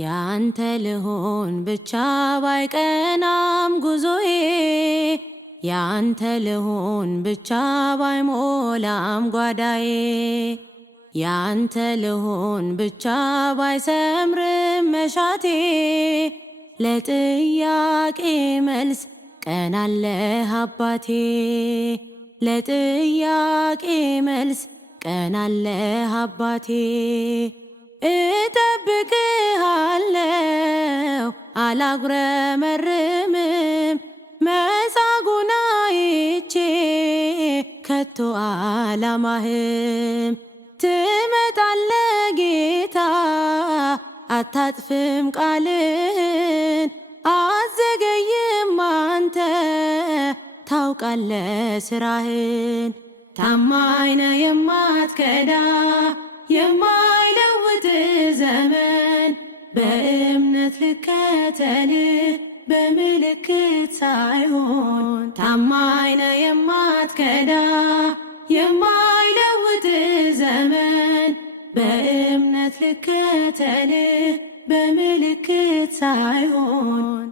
ያንተ ልሆን ብቻ ባይቀናም ጉዞዬ ያንተ ልሆን ብቻ ባይሞላም ጓዳዬ ያንተ ልሆን ብቻ ባይሰምርም መሻቴ ለጥያቄ መልስ ቀን አለህ አባቴ ለጥያቄ መልስ ቀን አለህ አባቴ እጠብቅሃለሁ አላጉረመርምም መጻጉዕን አይቼ ከቶ አላማህም ትመጣለህ ጌታ አታጥፍም ቃልህን አዘገይም አንተ ታውቃለህ ስራህን ታማኝ ነህ የማትከዳ የማይለውጥ ዘመን በእምነት ልከተልህ በምልክት ሳይሆን ታማኝ ነህ የማትከዳ የማይለውጥ ዘመን በእምነት ልከተልህ በምልክት ሳይሆን